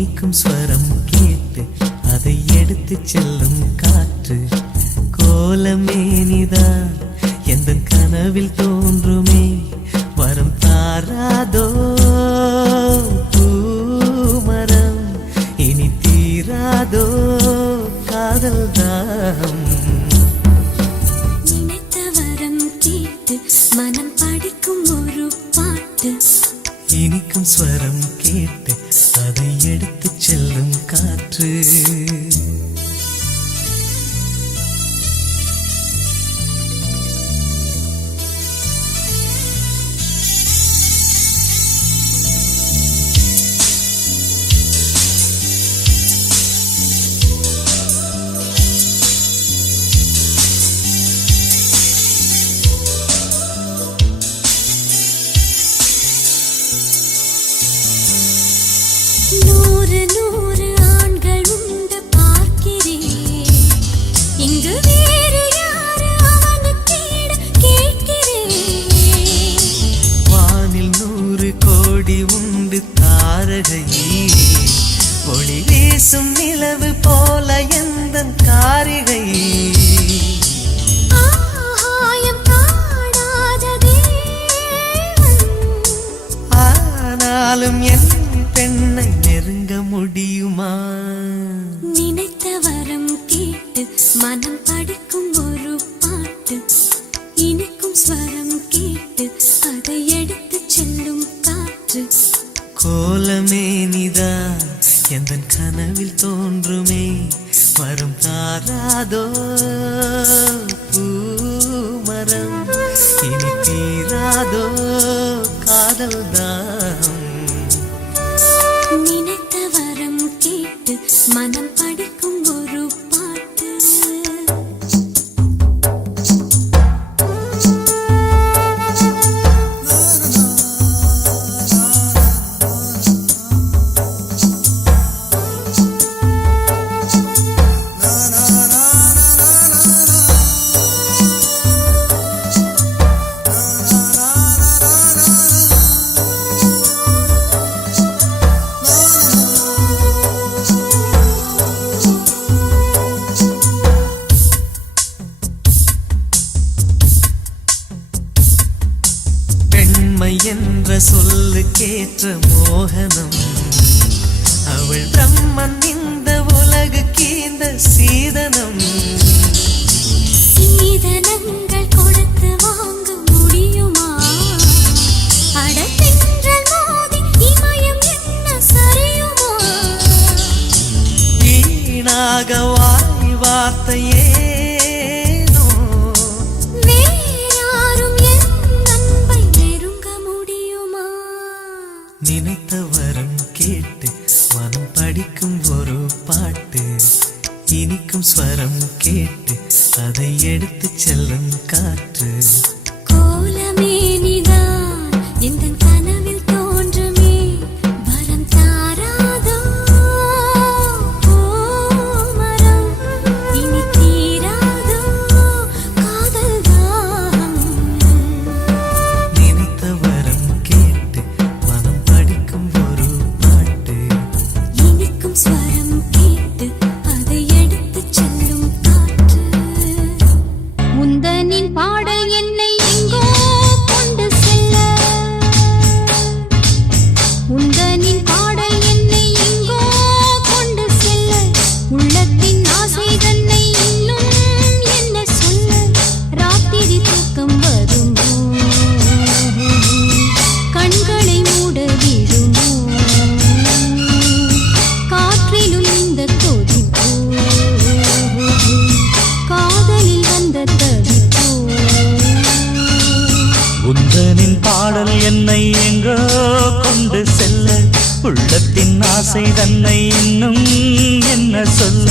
இனிக்கும் ஸ்வரம் கேட்டு அதை எடுத்து செல்லும் காற்று. கோலமேனிதான் எந்தன் கனவில் தோன்றுமே, வரம் தாராதோ பூமரம், இனி தீராதோ காதல்தான். நினைத்த வரம் கேட்டு மனம் படிக்கும் ஒரு பாட்டு. இனிக்கும் ஸ்வரம் கேட்டு அதை எடுத்து செல்லும் காற்று. நூறு நூறு ஆண்கள் உண்டு பார்க்கிறேன், இங்கு வேறு யாரு அவனை தேட கேட்கிறேன். வானில் 100 கோடி உண்டு தாரகை, ஒளி வீசும் நிலவு போல எந்தன் காரிகை. ஆகாயம் காணாத தேவன், ஆனாலும் என் பெண்ணை நெருங்க முடியுமா? நினைத்த வரம் கேட்டு மனம் படிக்கும் ஒரு பாட்டு. இனிக்கும் ஸ்வரம் கேட்டு அதை எடுத்து செல்லும் காற்று. கோலமேனிதா எந்தன் கனவில் தோன்றுமே, வரம் தாராதோ பூமரம், இனி தீராதோ காதல்தான். நினைத்த வரம் கேட்டு மனம் படிக்கும் ஒரு பாட்டு. பெண்மை என்ற சொல்லுக்கேற்ற மோகனம், அவள் பிரம்மன் இந்த உலகுக்கு இந்த சீதனம். சீதனங்கள் கொடுத்து வாங்க முடியுமா? அடத்தென்றல் மோதி இமயம் என்ன சரியுமா? வீணாக வாய் வார்த்தையேனோ, வேறாரும் என் அன்பை நெருங்க முடியுமா? நினைத்த வரம் கேட்டு மனம் படிக்கும் ஒரு பாட்டு. இனிக்கும் ஸ்வரம் கேட்டு அதை எடுத்து செல்லும் காற்று. கோலமேனிதான் எந்தன் கனவில் தோன்றுமே, வரம் தாராதோ பூமரம், இனி தீராதோ காதல்தான். நினைத்த வரம் கேட்டு மனம் படிக்கும் ஒரு பாட்டு. இனிக்கும் ஸ்வரம் கேட்டு அதை எடுத்து செல்லும் காற்று. முந்தனின் பாடல் என்னை எங்கோ கொண்டு செல்ல, முந்தனின் பாடல் என்னை எங்கோ கொண்டு செல்ல, உள்ளத்தின் ஆசை தன்னை இன்னும் என்ன சொல்ல, ராத்திரி தூக்கம் வருமோ, கண்களை மூட விடுமோ, காற்றிலும் இந்த கொதிப்போ, காதலில் வந்த தவிப்போ. உந்தனின் பாடல் என்னை எங்கோ கொண்டு செல்ல, உள்ளத்தின் ஆசை தன்னை இன்னும் என்ன சொல்ல.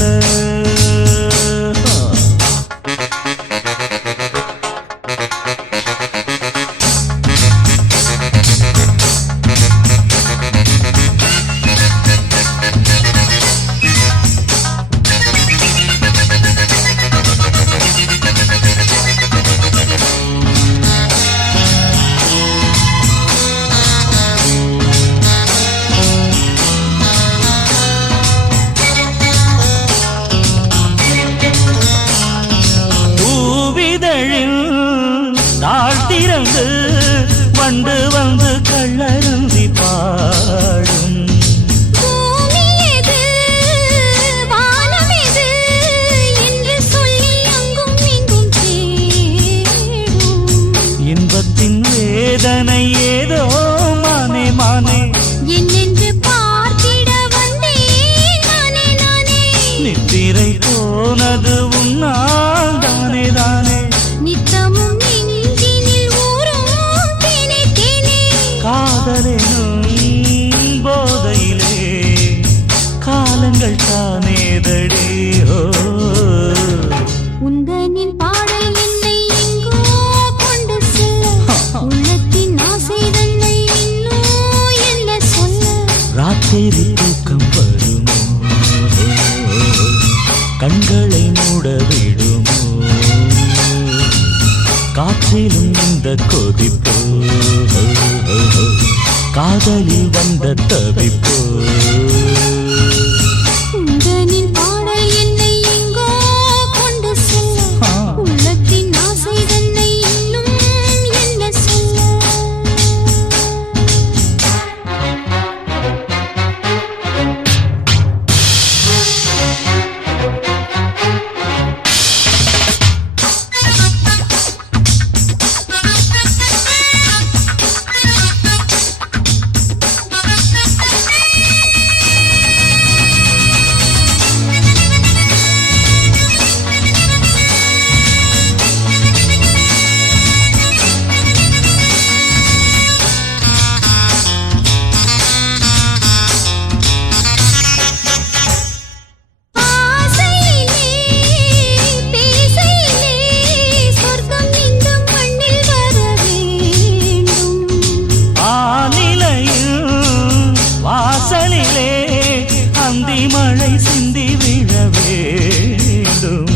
அந்தி மழை சிந்தி விழ வேண்டும்.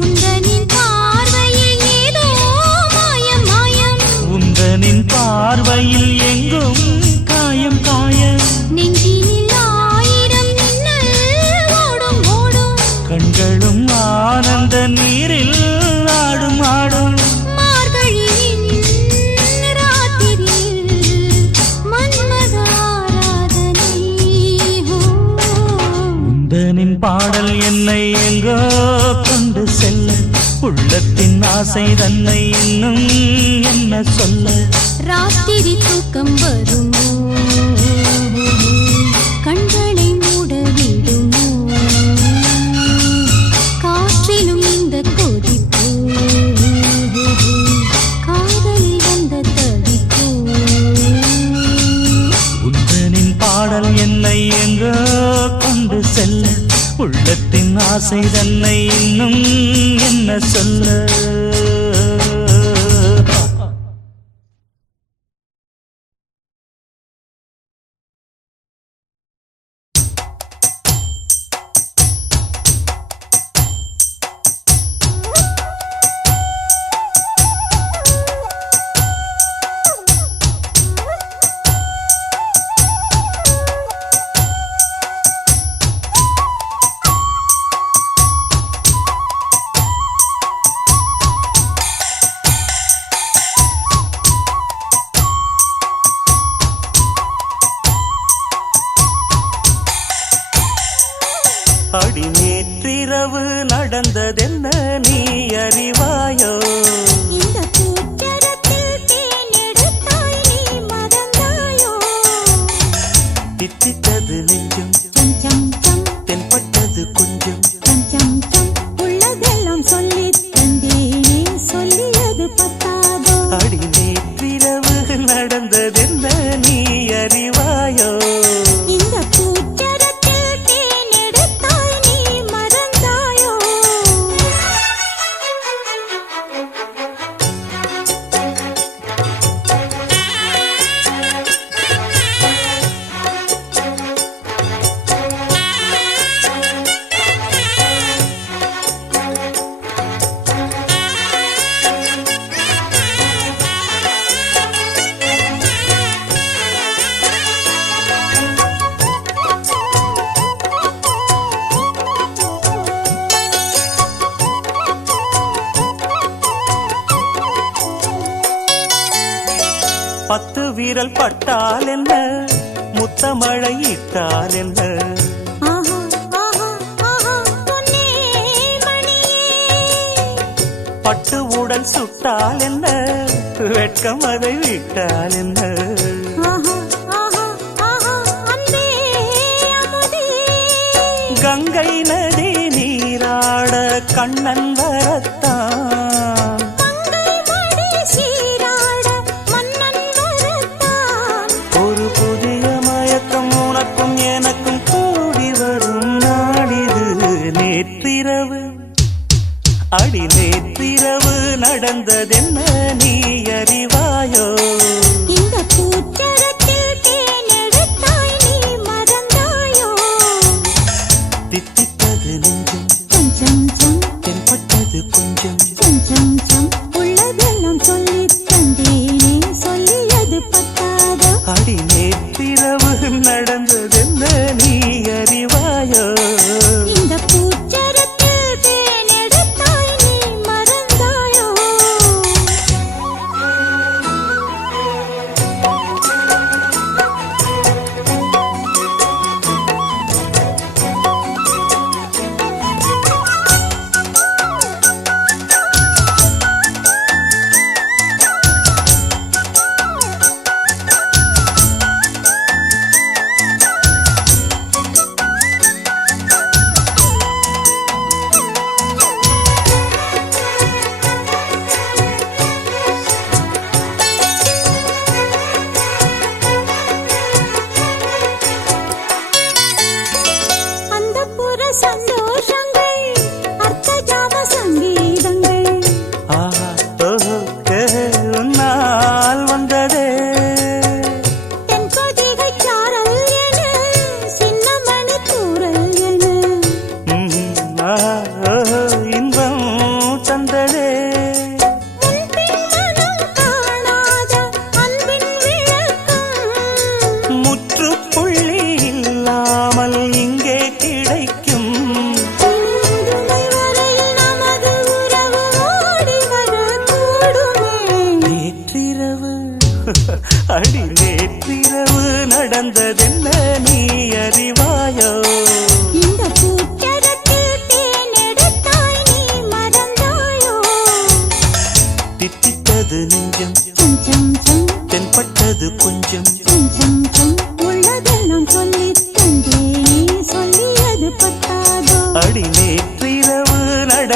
உந்தனின் பார்வையில் ஏதோ மாயம் மாயம், உந்தனின் பார்வையில் எங்கும் காயம் காயம். நெஞ்சினில் ஆயிரம் மின்னல் ஓடும் ஓடும், கண்களும் ஆனந்த நீரில் ஆடும் ஆடும். மார்கழியின் ராத்திரியில் மன்மத ஆராதனை. உந்தனின் பாடல் என்னை எங்கோ கொண்டு செல்ல, உள்ளத்தின் ஆசை தன்னை இன்னும் என்ன சொல்ல. ராத்திரி தூக்கம் வருமோ, கண்களை மூட விடுமோ, காற்றிலும் இந்த கொதிப்போ, காதலில் வந்த தவிப்போ. உந்தனின் பாடல் என்னை எங்கோ கொண்டு செல்ல, உள்ளத்தின் ஆசை தன்னை இன்னும் என்ன சொல்ல. அடி நேற்றிரவு நடந்ததென்ன நீ அறிவாயோ. இந்த பூச்சரத்தில் தேனெடுத்தாய் நீ மறந்தாயோ. தித்தித்தது நெஞ்சம், சம் சம் சம் தென்பட்டது கொஞ்சம். சம் சம் சம், உள்ளதெல்லாம் சொல்லித் தந்தேனே, சொல்லியது பத்தாதோ. அடி நேற்றிரவு நடந்ததென்ன நீ அறிவாயோ. இந்த பூச்சரத்தில் தேனெடுத்தாய் நீ மறந்தாயோ. பத்து வீரல் பட்டால் என்ன, முத்தமழை இட்டால் என்ன. ஆஹா ஆஹா ஆஹா, பொன்னே மணியே. பட்டு உடன் சுட்டால் என்ன, வெட்கம் அதை விட்டால் என்ன. ஆஹா ஆஹா ஆஹா, அன்பே அமுதே. கங்கை நதி நீராட கண்ணன் வரத்தான், மங்கை மடி சீராட மன்னன் வரத்தான். ஒரு புதிய மயக்கம் உனக்கும் எனக்கும் கூடி வரும் நாடிது. நேற்றிரவு அடி நேற்றிரவு நடந்ததென்ன நீ அறிவாயோ. இந்த பூச்சரத்தில் தேனெடுத்தாய் நீ மறந்தாயோ. தித்தித்தது நெஞ்சம், சம் சம் சம் தென்பட்டது கொஞ்சம். சம் சம் சம், உள்ளதெல்லாம் சொல்லித் தந்தேனே, சொல்லியது பத்தாதோ. அடி நேற்றிரவு நடந்ததென்ன நீ அறிவாயோ. இந்த பூச்சரத்தில் தேனெடுத்தாய் நீ மறந்தாயோ.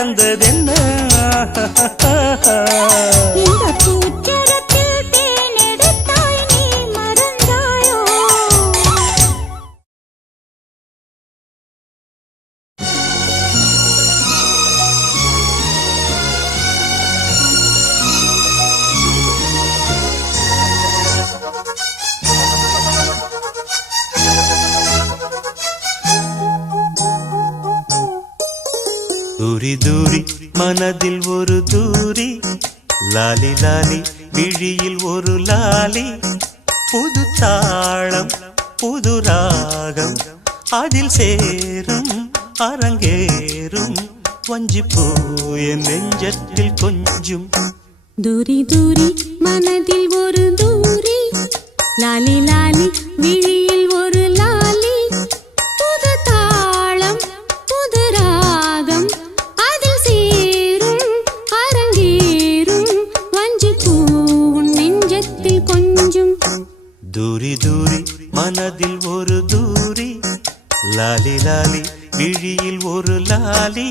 நடந்ததென்ன இந்த பூச்சரத்தில் தேனெடுத்தாய் நீ மறந்தாயோ தூரி தூரி மனதில் ஒரு தூரி லாலி லாலி விழியில் ஒரு லாலி புது தாளம் புது ராகம் அதில் சேரும் அரங்கேறும் வஞ்சிப்பூ என் நெஞ்சத்தில் கொஞ்சும் தூரி தூரி மனதில் ஒரு தூரி லாலி லாலி விழியில் ஒரு லாலி புது தாளம் புது ராகம் அதில் சேரும் அரங்கேறும் வஞ்சிப்பூ நெஞ்சத்தில் கொஞ்சும் தூரி தூரி மனதில் ஒரு தூரி லாலி லாலி விழியில் ஒரு லாலி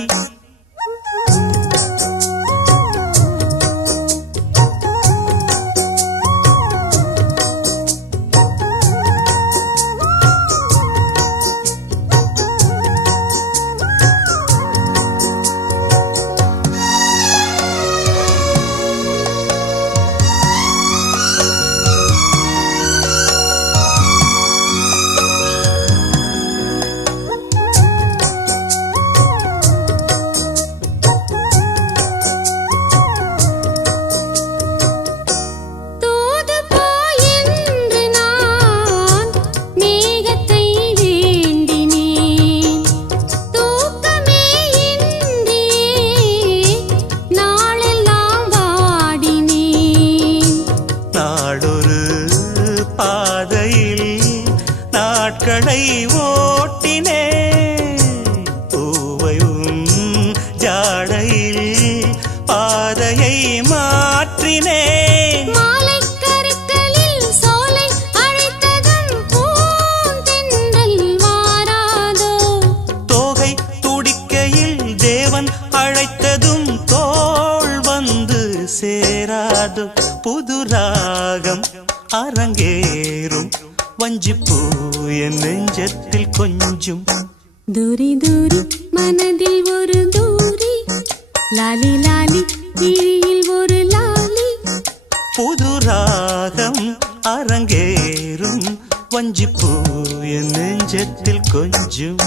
புது ராகம் அரங்கேறும் வஞ்சிப்பூ என் நெஞ்சத்தில் கொஞ்சும் தூரி தூரி மனதில் ஒரு தூரி லாலி லாலி விழியில் ஒரு லாலி புது ராகம் அரங்கேறும் வஞ்சிப்பூ என் நெஞ்சத்தில் கொஞ்சும்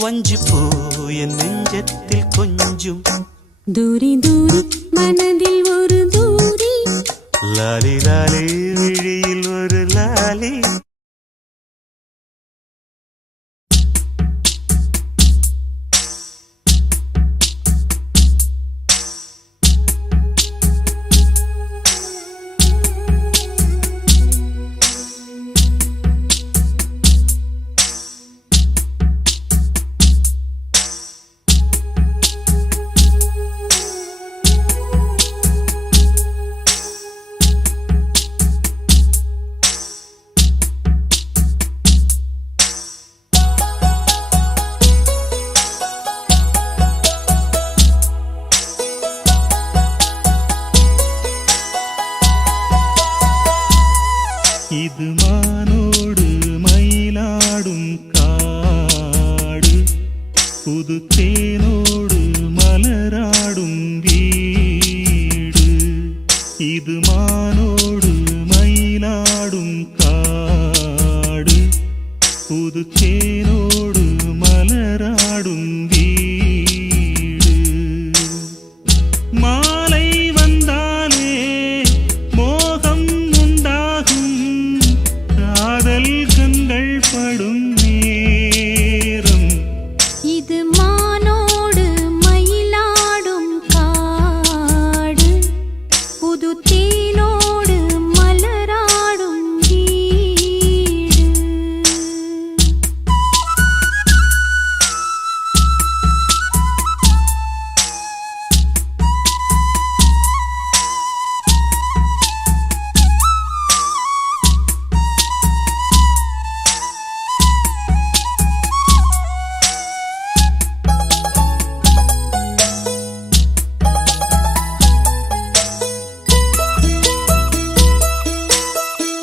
வஞ்சிப்பூ என் நெஞ்சத்தில் கொஞ்சும் தூரி தூரி மனதில் ஒரு தூரி லாலி லாலி விழியில் ஒரு லாலி இது மானோடு மயிலாடும் காடு, புது தேனோடு மலராடும் வீடு. இது மானோடு மயிலாடும் காடு, புது தேனோடு மலராடும் வீடு. மாலை வந்தாலே மோகம் உண்டாகும், காதல் கண்கள் படும் நேரம். இது மானோடு மயிலாடும் காடு, புது தேனோடு மலராடும் வீடு.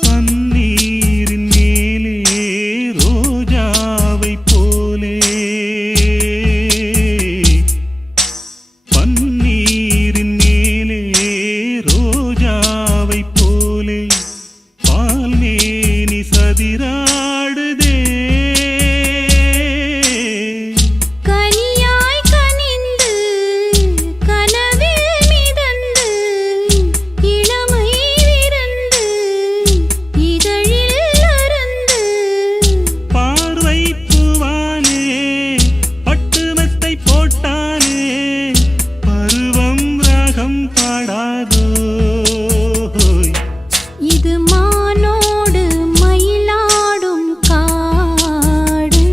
பன்னீரின் மேலே ரோஜாவைப் போலே, பன்னீரின் மேலே ரோஜாவைப் போலே பால்மேனி சதிராடுதே. கனியாய் கனிந்து கனவில் மிதந்து இளமை விரந்து இதழில் அருந்து. பார்வை பூவாலே பட்டுமெத்தை போட்டாலே பருவம் ராகம் பாடாதோ. இது மானோடு மயிலாடும் காடு,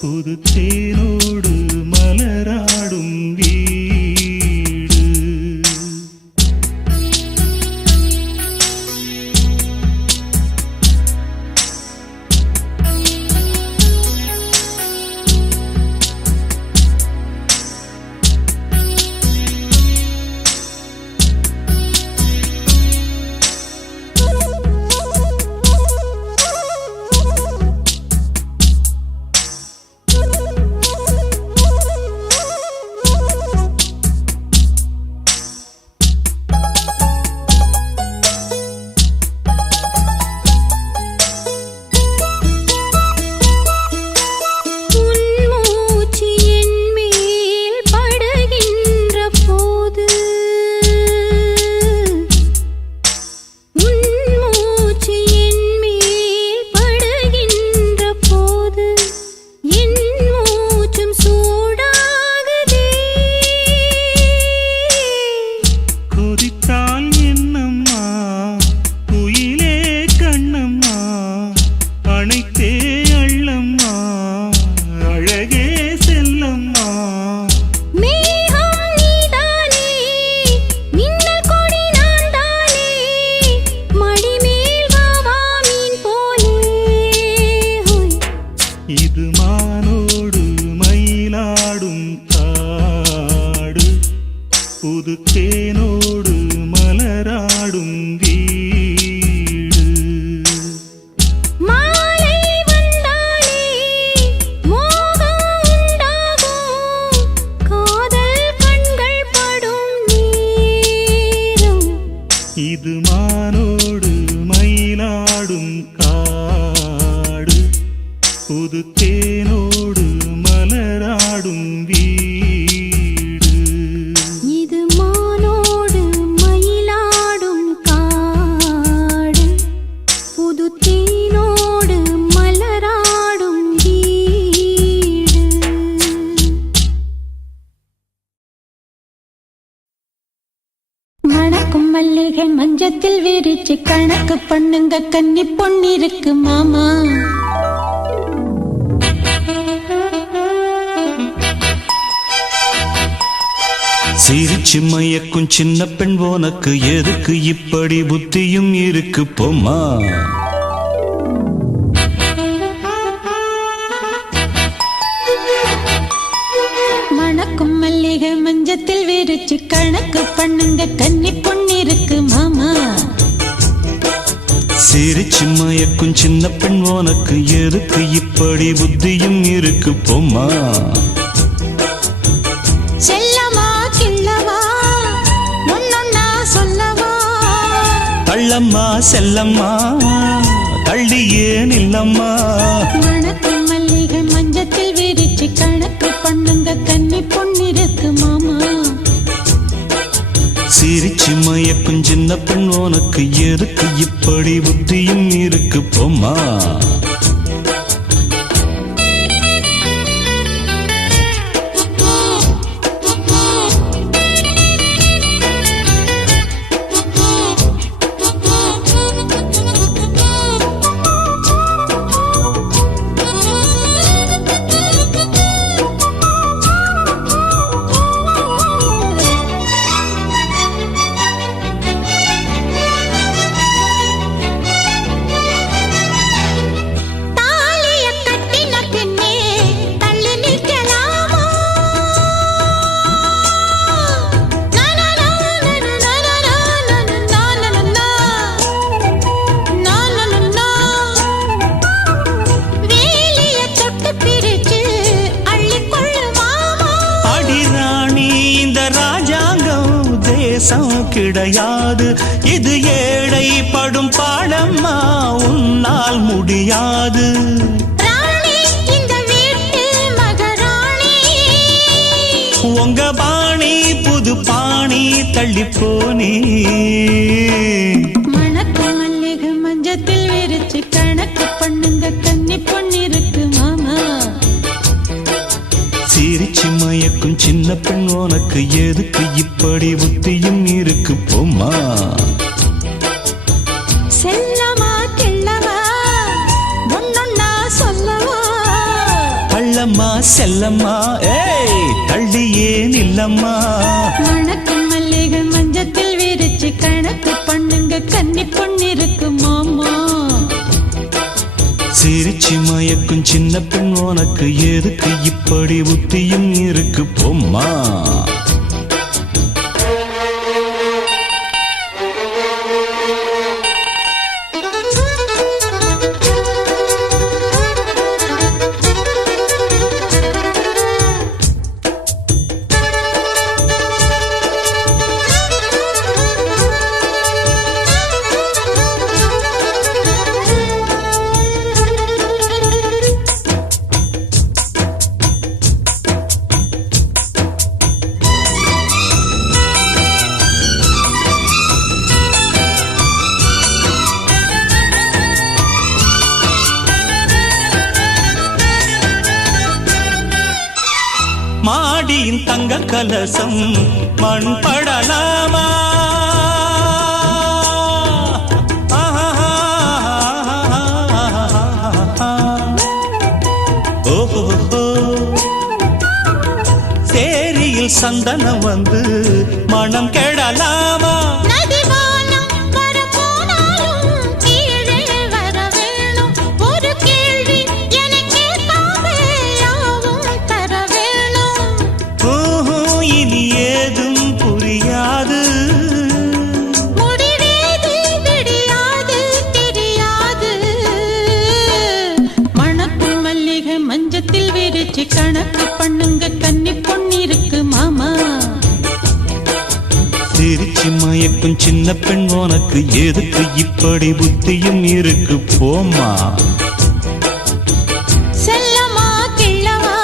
புது தேனோடு மலராடும் வீடு. உன் மூச்சு என் மேல் படுகின்ற போது, உன் மூச்சு என் மேல் படுகின்ற போது என் மூச்சும் சூடாகுதே. கொதித்தால் என்னம்மா குயிலே கண்ணம்மா, அணைத்தே அள்ளம்மா அழகே செல்லம்மா. மேகம் நீதானே, மின்னல் கொடி நான் தானே, மடிமேல் வா மீன் போலே. ஹோய். இது மானோடு மயிலாடும் காடு, புது தேனோடு மலராடும் வீடு. மாலை வந்தாலே மோகம் உண்டாகும், காதல் கண்கள் படும் நேரம். இது மானோடு மயிலாடும் காடு, புது தேனோடு மலராடும் வீடு. இது மானோடு மயிலாடும் காடு, புது தேனோடு மலராடும் வீடு. மணக்கும் மல்லிகை மஞ்சத்தில் விரிச்சு கணக்கு பண்ணுங்க, கன்னி பொன்னிருக்கு மாமா. சிரிச்சு மயக்கும் சின்ன பெண் உனக்கு எதுக்கு இப்படி புத்தியும் இருக்கு போம்மா. மணக்கும் மல்லிகை மஞ்சத்தில் விரிச்சு கணக்கு பண்ணுங்க, கன்னி பொன்னிருக்கு மாமா. சிரிச்சு மயக்கும் சின்ன பெண் உனக்கு எதுக்கு இப்படி புத்தியும் இருக்கு பொம்மா செல்லமா கிள்ளவா ஒன்னொன்னா சொல்லவா கள்ளம்மா செல்லம்மா கள்ளியே நில்லம்மா மணக்கும் மல்லிகை மஞ்சத்தில் விரிச்சு கணக்கு பண்ணுங்க கன்னி பொண்ணிருக்கு மாமா சிரிச்சு மயக்கும் சின்ன பெண் உனக்கு எதுக்கு இப்படி புத்தியும் இருக்கு பொம்மா கிடையாது இது ஏழை படும் பாடம்மா உன்னால் முடியாது உங்க பாணி புது பாணி தள்ளி போனே மணக்கு மல்லிகை மஞ்சத்தில் விரிச்சு கணக்கு பண்ணுங்க கன்னி பொண்ணிருக்கு மாமா சிரிச்சு மயக்கும் சின்ன பெண் உனக்கு எதுக்கு இப்படி புத்தியும் இருக்கு பொம்மா செல்லமா கிள்ளவா ஒன்னொன்னா சொல்லவா கள்ளம்மா செல்லம்மா ஏய் கள்ளியே நில்லம்மா மணக்கும் மல்லிகை மஞ்சத்தில் விரிச்சு கணக்கு பண்ணுங்க கன்னி பொண்ணிருக்கு மாமா சிரிச்சு மயக்கும் சின்ன பெண் உனக்கு எதுக்கு இப்படி புத்தியும் இருக்கு பொம்மா மாடியின் தங்க கலசம் மண் படலாமா சேரியில் சந்தனம் வந்து மனம் கெடலாமா மஞ்சத்தில் விரிச்சு கணக்கு பண்ணுங்க கன்னி பொண்ணிருக்கு மாமா சிரிச்சு மயக்கும் சின்ன பெண் உனக்கு எதுக்கு இப்படி புத்தியும் இருக்கு போமா செல்லமா கிள்ளவா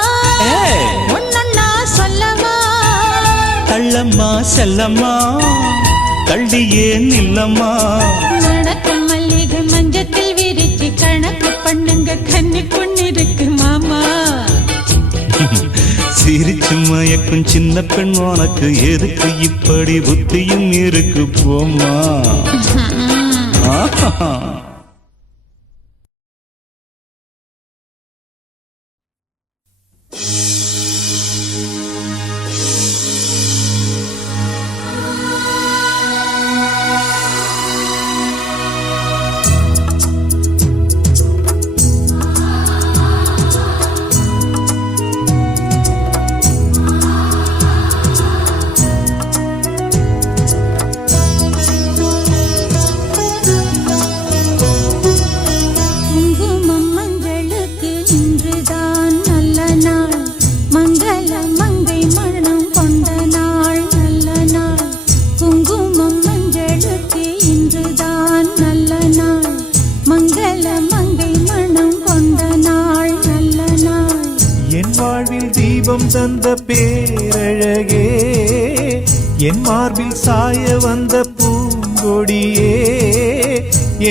ஒன்னொன்னா சொல்லவா கள்ளம்மா செல்லம்மா கள்ளியே நில்லம்மா நடக்கும் மல்லிகை மஞ்சத்தில் விரிச்சு கணக்கு பண்ணுங்க கன்னி பொண்ணிருக்கு மாமா சிரிச்சு மயக்கும் சின்ன பெண் உனக்கு எதுக்கு இப்படி புத்தியும் இருக்கு போமா தீபம் தந்த பேரழகே என் மார்பில் சாய வந்த பூங்கொடியே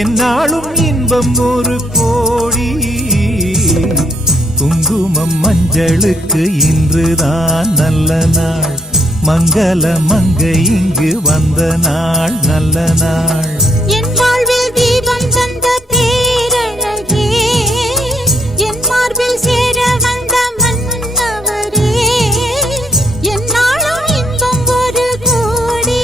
என்னாலும் இன்பம் ஒரு கோடி குங்குமம் மஞ்சளுக்கு இன்றுதான் நல்ல நாள் மங்கள மங்கை இங்கு வந்த நாள் நல்ல நாள் என் வாழ்வில் தீபம் தந்த பேரழகே என் மார்பில் சேர வந்த மன்னவரே என்னாலும் இன்பம் ஒரு கோடி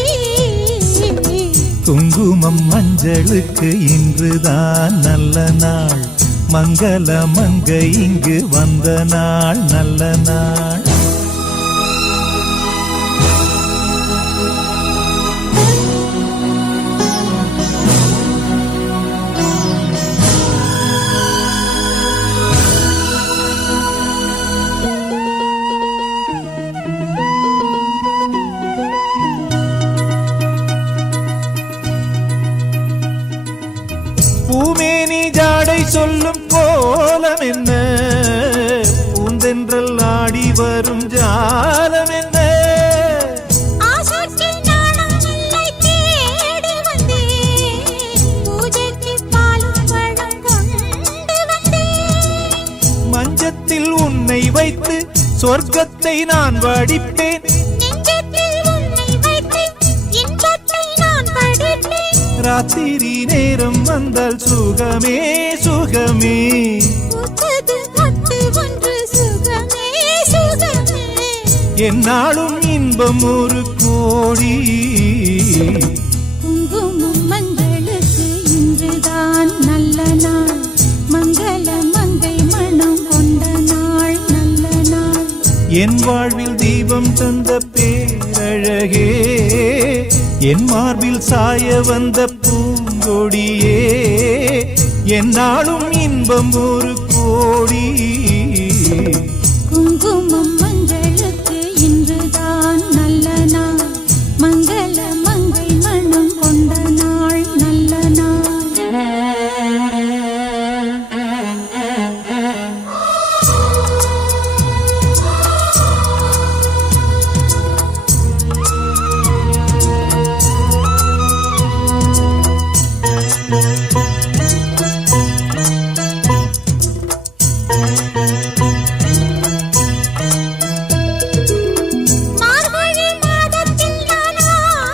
குங்குமம் மஞ்சளுக்கு இன்றுதான் நல்ல நாள் மங்கள மங்கை இங்கு வந்த நாள் நல்ல நாள் பூமேனி ஜாடை சொல்லும் கோலம் என்ன பூந்தென்றல் ஆடி வரும் ஜாலம் என்ன ஆசைக்கு நானும் உன்னை தேடி வந்தேன் பூஜைக்கு பாலும் பழம் கொண்டு வந்தேன் மஞ்சத்தில் உன்னை வைத்து சொர்க்கத்தை நான் வடிப்பேன் நெஞ்சத்தில் உன்னை வைத்து இன்பத்தை நான் படிப்பேன் ராத்திரி நேரம் வந்தால் சுகமே சுகமே பூத்தது பட்டு ஒன்று சுகமே சுகமே என்னாலும் இன்பம் ஒரு கோடி குங்குமம் மஞ்சளுக்கு இன்றுதான் நல்ல நாள் மங்கள மங்கை மனம் கொண்ட நாள் நல்ல நாள் என் வாழ்வில் தீபம் தந்த பேரழகே என் மார்பில் சாய வந்த பூங்கொடியே என்னாலும் இன்பம் ஒரு கோடி குங்குமம் மஞ்சளுக்கு இன்றுதான் நல்ல நாள் மங்கள மங்கை மனம் கொண்ட நாள் நல்ல நாள் மார்கழி மாதத்தில் நான்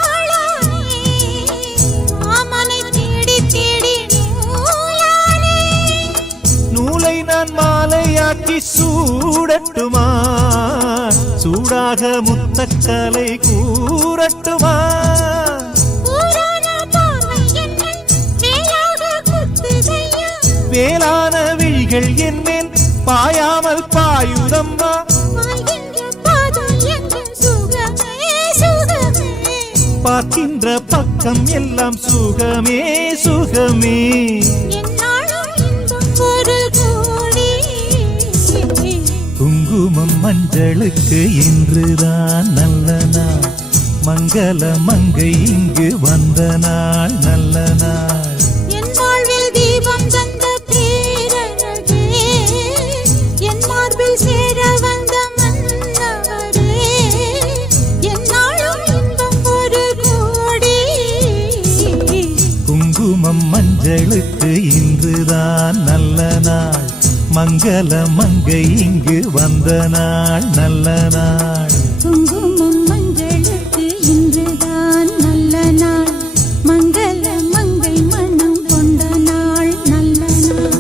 ஆளானேன் மாமனை தேடி தேடி நூலானேன் நூலை நான் மாலையாக்கி சூடட்டுமா சூடாக முத்தக்கலை கூறட்டுமா ஊரான பார்வை என்னை வேலாக குத்துதையா வேளான விழிகள் என் மேல் பாயாமல் பாயுதம்மா வாழ்கின்ற பாதம் எங்கு சுகமே சுகமே பார்க்கின்ற பக்கம் எல்லாம் சுகமே சுகமே என்னாலும் இன்பம் ஒரு கோடி குங்குமம் மஞ்சளுக்கு இன்றுதான் நல்ல நாள் மங்கள மங்கை இங்கு வந்த நாள் நல்ல நாள் என் வாழ்வில் தீபம் தந்த பேரழகே என் மார்பில் சேர வந்த மன்னவரே என்னாலும் இன்பம் ஒரு கோடி குங்குமம் மஞ்சளுக்கு இன்றுதான் நல்ல நாள் மங்கள மங்கை இங்கு வந்த நாள் நல்ல நாள் குங்குமம் மஞ்சளுக்கு இன்றுதான் நல்ல நாள் மங்கள மங்கை மனம் கொண்ட நாள் நல்ல நாள்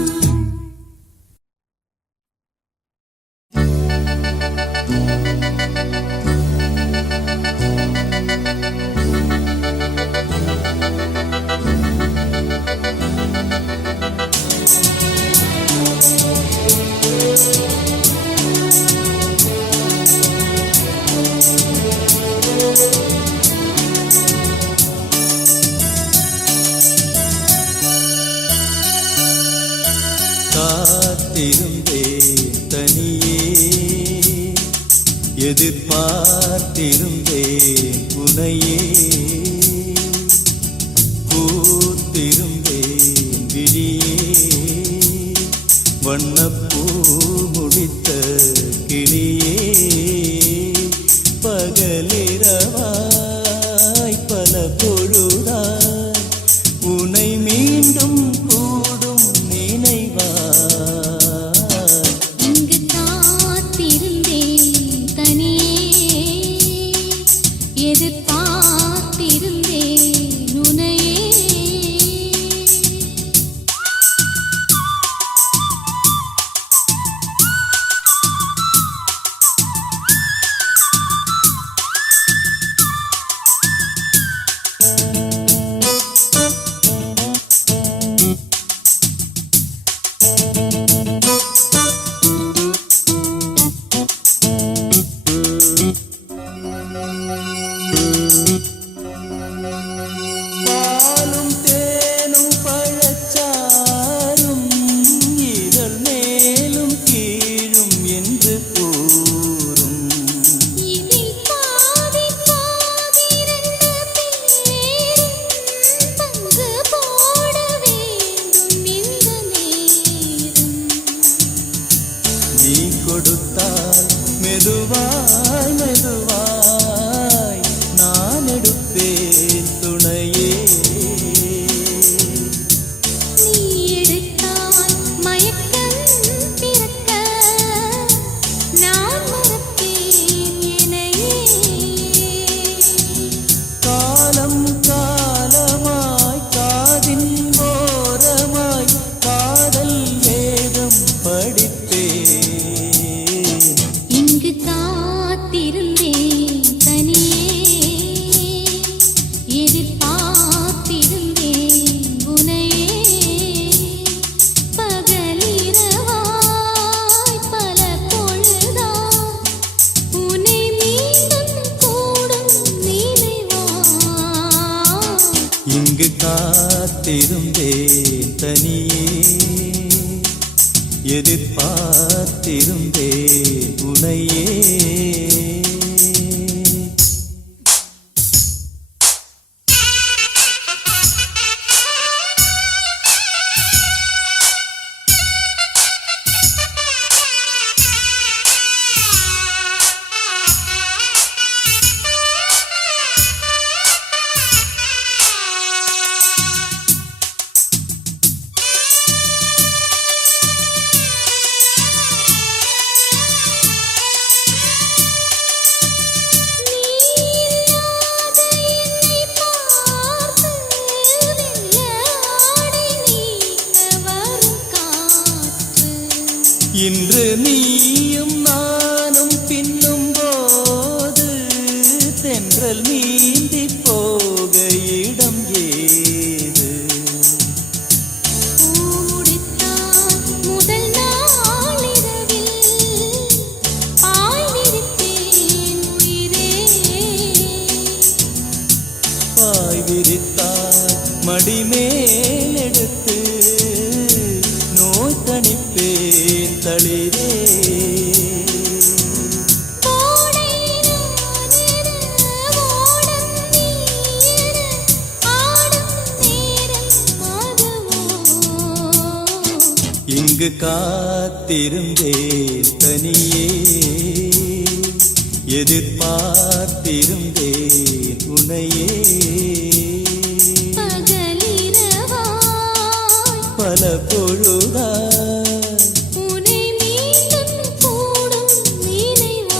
காத்திருந்தேன் தனியே எதிர்பார்த்திருந்தேன் உனையே பூத்திருந்தேன் விழியே வண்ணப்பூ முடித்த கிளியே பகலிரவாய் பல பொழுதாய் உனை மீண்டும் கூடும் நினைவாய் இங்கு காத்திருந்தேன் தனியே எதிர்பார்த்திருந்தேன் உனையே பாலும் தேனும் பழச்சாரும் இதழ் மேலும் கீழும் என்று கூறும் இதில் பாதி பாதி ரெண்டு பேரும் பங்கு போட வேண்டும் இந்த நேரம் நீ கொடுத்தால் மெதுவாய் மெதுவாய் நான் எடுப்பேன் துணையே நீ எடுத்தால் மயக்கம் பிறக்க நான் மறப்பேன் என்னையே காலம் காலமாய் காதின் ஓரமாய் காதல் வேதம் படிப்பேன் இங்கு காத்திருந்தேன் தனியே எதிர்பார்த்திருந்தேன் உனையே பகலிரவாய் பல பொழுதாய் உனை மீண்டும் கூடும் நினைவாய் இங்கு காத்திருந்தேன் தனியே எதிர்பார்த்திருந்தேன் உனையே நீ இல்லாத என்னை பார்த்து வெள்ளாடை நீக்க வரும் காற்று இன்று நீயும் நானும் பின்னும் போது தென்றல் நீந்தி போக இடம் ஏது பூமுடித்தால் முதல் நாளிரவில் பாய்விரித்தேன் உயிரே பாய் விரித்தால் மடிமேல் எடுத்து நோய் தணிப்பேன் தளிரே கோடை நானென ஓடம் நீயென ஆடும் நேரம் அதுவோ இங்கு காத்திருந்தேன் தனியே எதிர்பார்த்திருந்தேன் உனையே பகலிரவாய் பல பொழுதாய் உனை மீண்டும் கூடும் நினைவாய்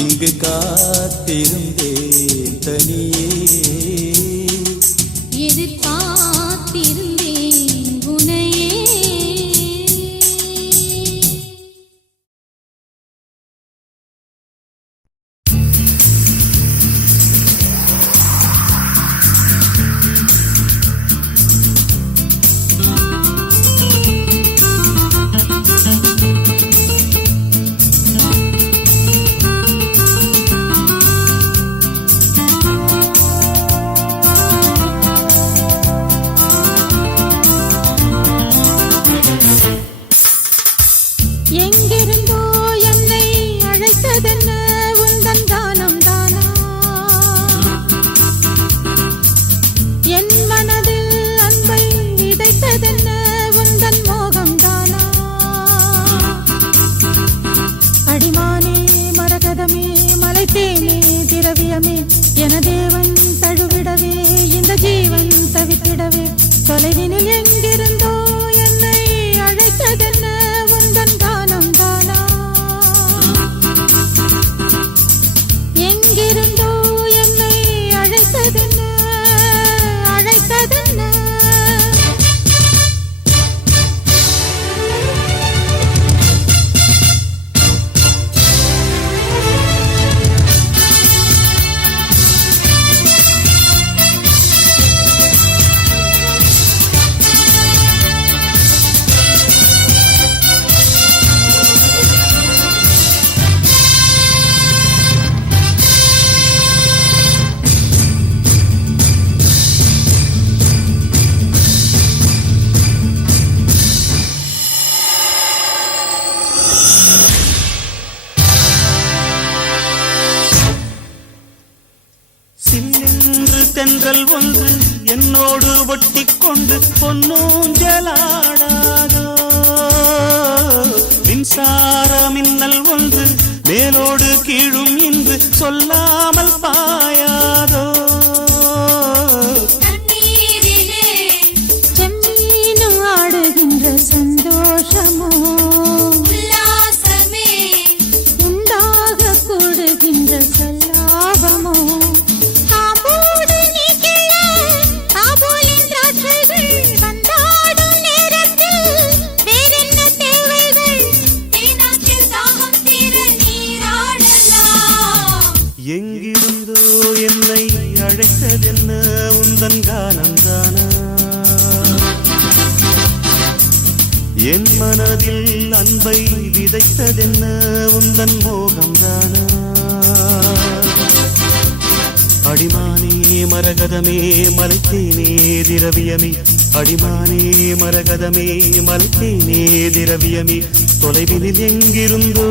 இங்கு காத்திருந்தேன் தனியே எதிர்பார்த்திருந்தேன் உனையே என் மனதில் அன்பை விதைத்ததென்ன உந்தன் மோகம்தானா? அடிமானே மரகதமே மலைத்தேனே திரவியமே, அடிமானே மரகதமே மலைத்தேனே திரவியமே, தொலைவினில் எங்கிருந்தோ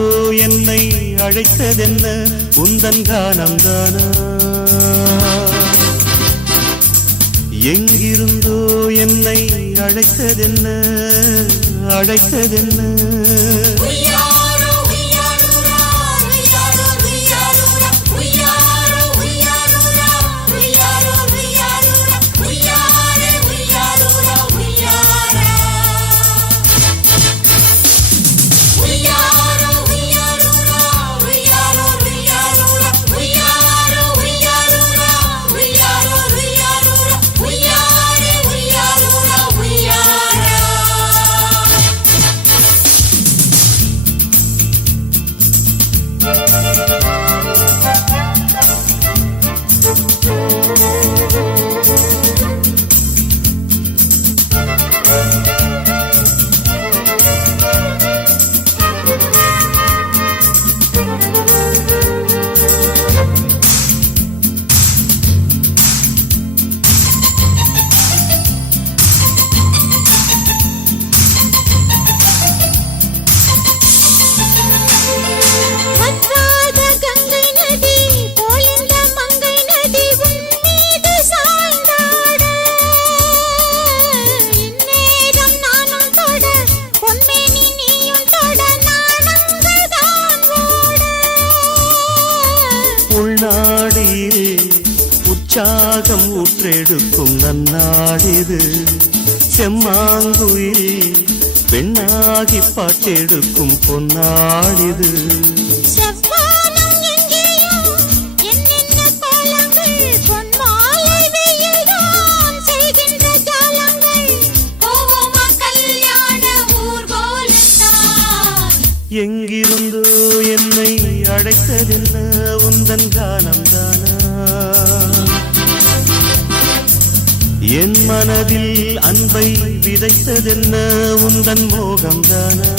என்னை அழைத்ததென்ன உந்தன் கானம்தானா? எங்கிருந்தோ என்னை அழைத்ததென்ன அழைத்ததென்ன? உற்சாகம் ஊற்றெடுக்கும் நன்னாடிது, செம்மாங்குயில் பெண்ணாகி பாட்டெடுக்கும் பொன்னாடிது. எங்கிருந்தோ என்னை அழைத்ததென்ன உந்தன் கானம்தானா? என் மனதில் அன்பை விதைத்ததென்ன உந்தன் மோகம்தானா?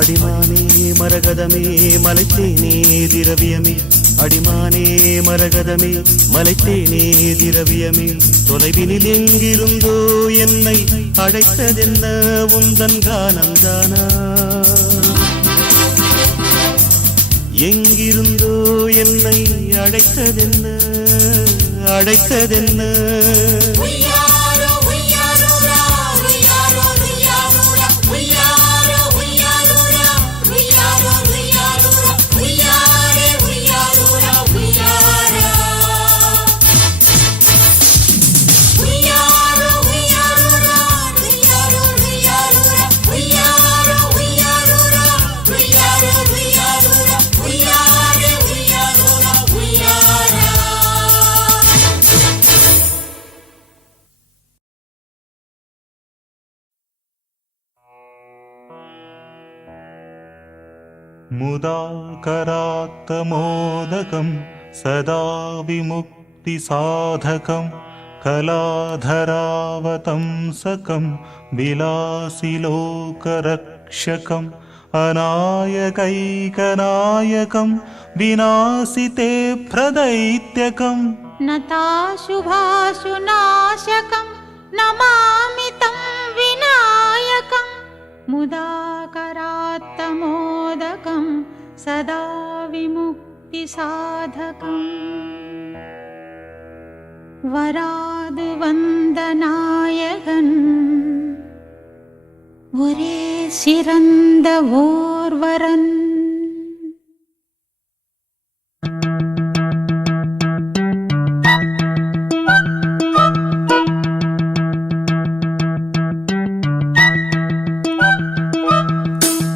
அடிமானே மரகதமே மலைத்தேனே திரவியமே, அடிமானே மரகதமே மலைத்தேனே திரவியமே, தொலைவினில் எங்கிருந்தோ என்னை அழைத்ததென்ன உந்தன் கானம்தானா? எங்கிருந்தோ என்னை அழைத்ததென்ன அழைத்ததென்ன? मुदाकरात्तमोदकं सदा विमुक्तिसाधकं कलाधरावतंसकं विलासिलोकरक्षकम् अनायकैकनायकं विनाशिते प्रदैत्यकं नताशुभाशुनाशकं नमामि तं विनायकं मुदाकरात्तमोदकं सदा विमुक्तिसाधकम् वराद वन्दनायकन् ஒரே சிறந்த ஓர்வரன்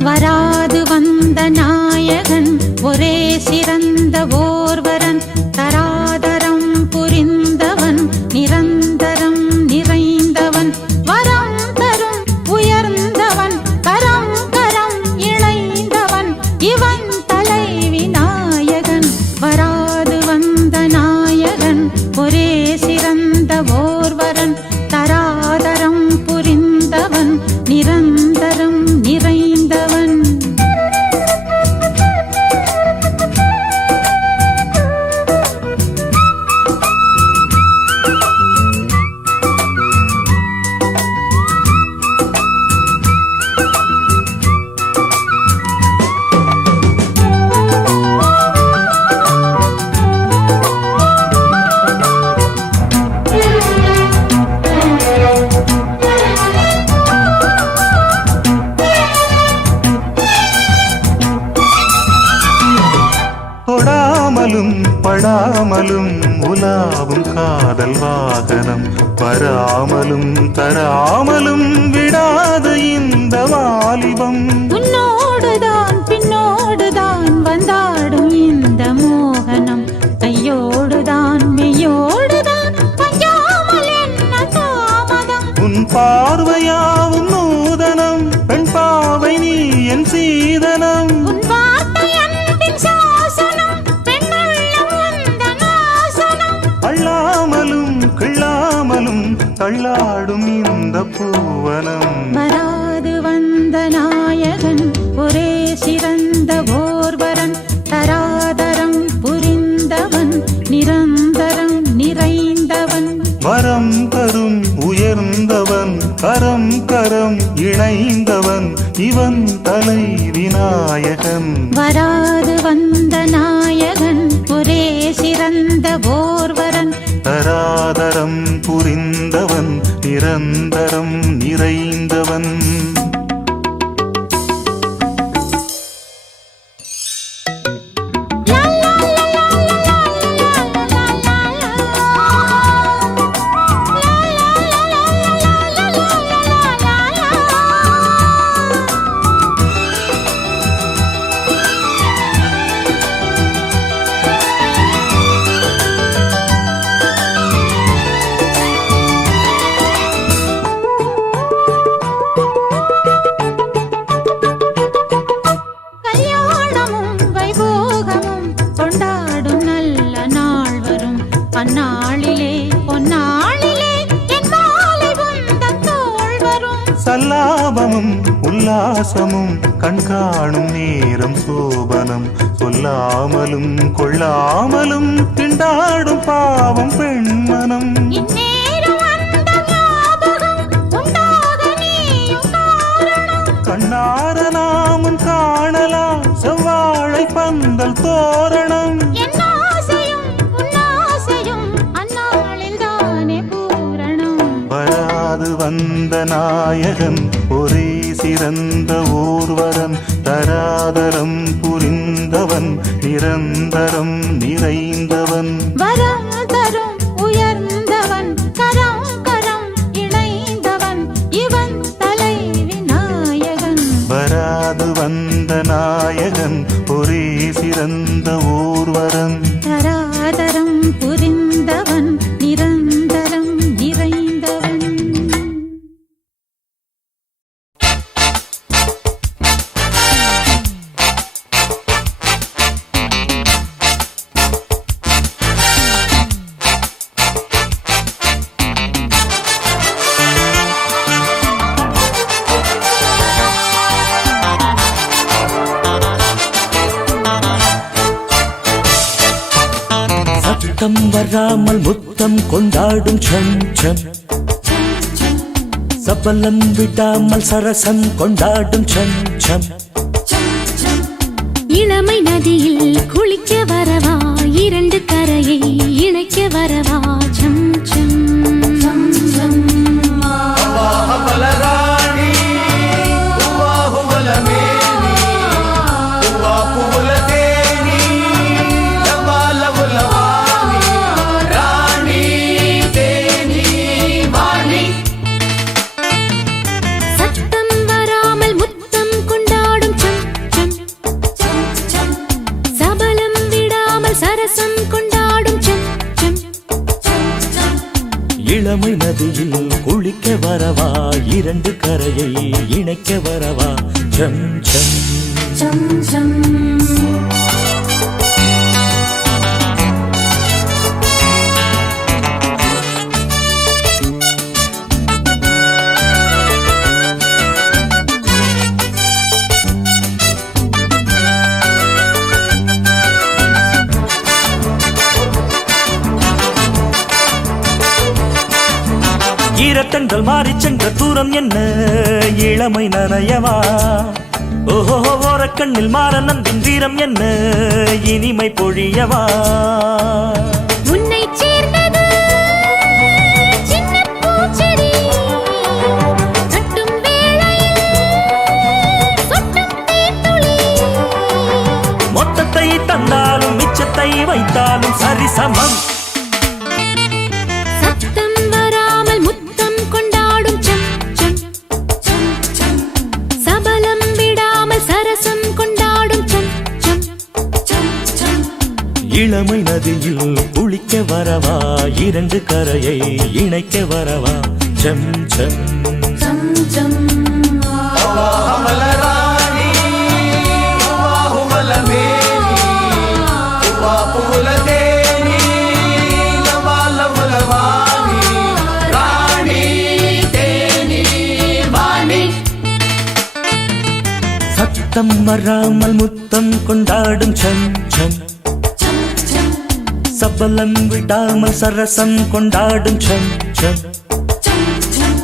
வராது வந்த நாயகன் ஒரே சிறந்த ஓர்வரன் தராதரம் புரிந்தவன் நிரந்தரம் நிறைந்தவன் வரம் தரும் உயர்ந்தவன் கரம் கரம் இணைந்தவன் இவன் தலை விநாயகன் வராது வந்த நாயகன் ஒரே சிறந்த ஓர்வரன் தராதரம் புரி வராமலும் தராமலும் விடாத இந்த வாலிபம் உன்னோடுதான் பின்னோடுதான் வந்தாடும் இந்த மோகனம் கையோடுதான் மெய்யோடுதான் பஞ்சாமல் என்ன தாமதம் உன் பார்வையாவும் நூதனம் பெண் பாவை நீ என் சீதனம் உன் வார்த்தை அன்பின் சாசனம் பெண்ணுள்ளம் உந்தன் ஆசனம் அள்ளாமலும் கிள்ளாமலும் தள்ளாடும் இந்த பூவனம் வராது வந்த நாயகன் ஒரே சிறந்த ஓர்வரன் தராதரம் புரிந்தவன் நிரந்தரம் நிறைந்தவன் வரம் தரும் உயர்ந்தவன் கரம் கரம் இணைந்தவன் இவன் தலை விநாயகன் வராது வந்த நாயகன் ஒரே சிறந்த ஓர்வரன் தராதரம் புரிந்தவன் நிரந்தரம் நிறைந்தவன் கல்யாணமும் வைபோகமும் கொண்டாடும் நல்ல நாள் வரும் அந்நாளிலே பொன்னாளிலே என் மாலை உந்தன் தோள் வரும் சல்லாபமும் உல்லாசமும் கண்காணும் நேரம் சோபனம் சொல்லாமலும் கொள்ளாமலும் திண்டாடும் பாவம் பெண்மனம் இந்நேரம் அந்த ஞாபகம் உண்டாக நீயும் காரணம் கண்ணார நாமும் காணலாம் செவ்வாழை பந்தல் தோரணம் என் ஆசையும் உன் ஆசையும் அந்நாளில் தானே பூரணம் வராது வந்த நாயகன் ஒரே சிறந்த ஓர்வரன் தராதரம் புரிந்தவன் நிரந்தரம் நிறைந்தவன் வரம் தரும் உயர்ந்தவன் கரம் கரம் இணைந்தவன் இவன் தலை விநாயகன் வராது வந்த நாயகன் ஒரே சிறந்த ஓர்வரன் தராதரம் புரிந்தவன் நிரந்தரம் நிறைந்தவன் சத்தம் வராமல் முத்தம் கொண்டாடும் சம் சம் சம் சம் சபலம் விடாமல் சரசம் கொண்டாடும் சம் சம் இளமை நதியில் குளிக்க வரவா இரண்டு கரையை இணைக்க வரவா சம் சம் சம் சம் சத்தம் வராமல் முத்தம் கொண்டாடும் சம் சம் சபலம் விடாமல் சரசம் கொண்டாடும் சம் சம் சம் சம் இளமை நதியில் குளிக்க வரவா இரண்டு கரையை இணைக்க வரவா சம் சம் சம் சம் ஈரக்கண்கள் மாறிச் சென்ற தூரம் என்ன இளமை நனையவா ஓஹோ ஓரக்கண்ணில் மாறனந்தின் வீரம் என்ன இனிமை பொழியவா உன்னை சேர்ந்தது சின்ன பூச்செடி கட்டும் வேளையில் சொட்டும் தேன்துளி மொத்தத்தை தந்தாலும் மிச்சத்தை வைத்தாலும் சரிசமம் சத்தம் வராமல் இளமை நதியில் குளிக்க வரவா இரண்டு கரையை இணைக்க வரவா ஜம் ஜம் சத்தம் வராமல் முத்தம் கொண்டாடும் சம் சம் சபலம் விடாமல் சரசம் கொண்டாடும் சம் சம் சம் சம்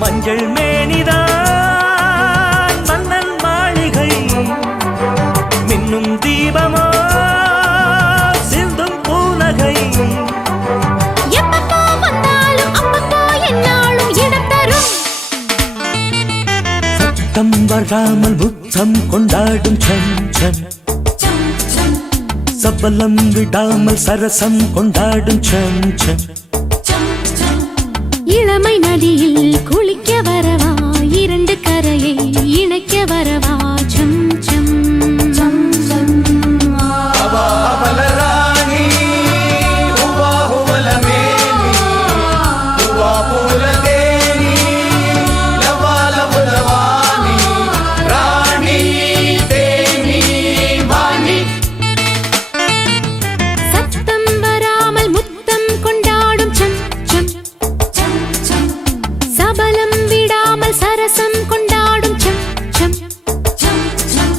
மஞ்சள் மேனிதான் மன்னன் மாளிகை மின்னும் தீபமா சிந்தும் பூநகை எப்பப்போ வந்தாலும் அப்பப்போ என்னாலும் இடம் தரும் சத்தம் வராமல் முத்தம் கொண்டாடும் சம் சம் சம் சம் சபலம் விடாமல் சரசம் கொண்டாடும் சம் சம் இளமை நதியில் குளிக்க வரவா இரண்டு கரையை இணைக்க வரவா ஜம் ஜம் ஜம் ஜம் சத்தம் வராமல் முத்தம் கொண்டாடும் சம் சம் சபலம் விடாமல் சரசம் கொண்டாடும் சம் சம் சம் சம்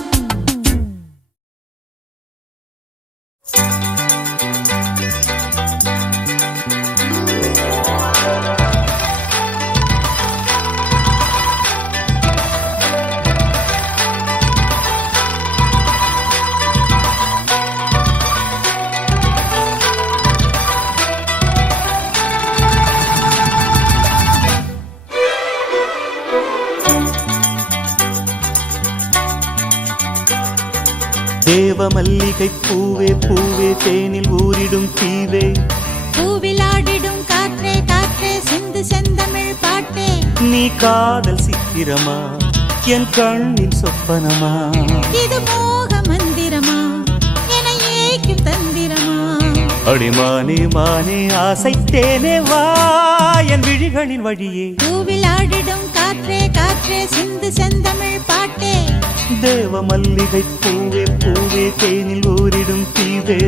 தேவ மல்லிகை பூவே பூவே தேனில் ஊரிடும் தீவே பூவிலாடிடும் காற்றே காற்றே சிந்து செந்தமிழ் பாட்டே நீ காதல் சித்திரமா என் கண்ணின் சொப்பனமா இது மோக மந்திரமா என ஏக்கும் தந்திரமா அடிமானே மானே ஆசைத்தேனே வா என் விழிகளின் வழியே பூவிலாடிடும் காற்றே காற்றே சிந்து செந்தமிழ் பாட்டே தேவ மல்லிகை பூவே பூவே தேனில் ஊரிடும் தீவே